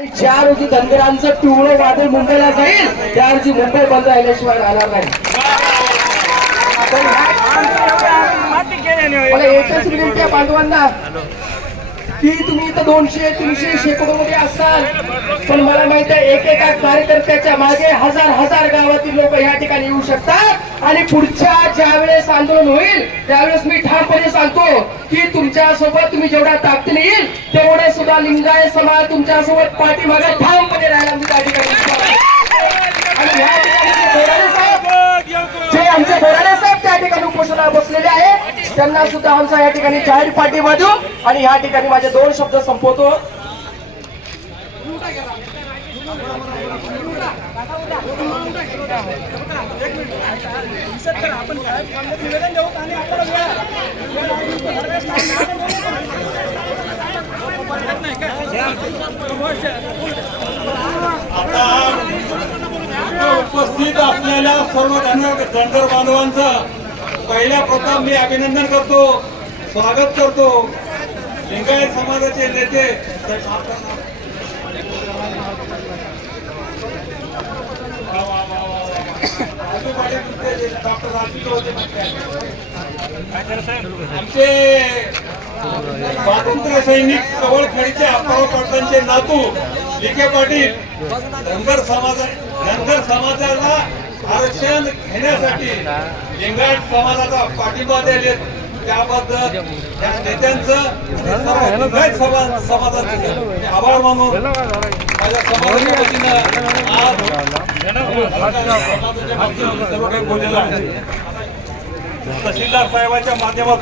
आणि ज्या रोजी धनगरांचं पिवळं वादळ मुंबईला जाईल त्या रोजी मुंबई बंद राहिल्याशिवाय राहणार नाही मला एकच विनंती आहे बांधवांना की तुम्ही इथं दोनशे तीनशे शेकडो मध्ये असाल. पण मला माहीत आहे एकेका कार्यकर्त्याच्या मागे हजार हजार गावातील लोक या ठिकाणी येऊ शकतात. आणि पुढच्या ज्या वेळेस आंदोलन होईल त्यावेळेस मी ठामपणे सांगतो की तुमच्यासोबत तुम्ही जेवढा ताकदीने येईल तेवढे सुद्धा लिंगाय समाज तुमच्यासोबत पाठीमागे ठामपणे राहायला मी त्या ठिकाणी विश्वास आहे. आणि या ठिकाणी जे बोराडे साहेब जे आमचे बोराडे साहेब त्या ठिकाणी उपोषणाला बसलेले आहे त्यांना सुद्धा आमचा या ठिकाणी जाहीर पाठिंबा देऊ आणि या ठिकाणी माझे दोन शब्द संपवतो. आता उपस्थित असलेल्या सर्व धन धनगर बांधवांचं पहिल्या प्रथम मी अभिनंदन करतो स्वागत करतो लिंगायत समाजाचे नेते आमचे स्वातंत्र्य सैनिक कवळखडीचे अप्पाराव पाटलांचे नातू विखे पाटील धनगर समाजा धनगर समाजाला आरक्षण घेण्यासाठी लिंगायत समाजाचा पाठिंबा द्यायला त्याबद्दल या नेत्यांचं लिंगायत समाज समाजाचं आभार मानून माझ्या समाजाच्या वतीनं आज समाजाच्या सर्व काही बोललेलं आहे. तहसीलदार साहेबांच्या माध्यमातून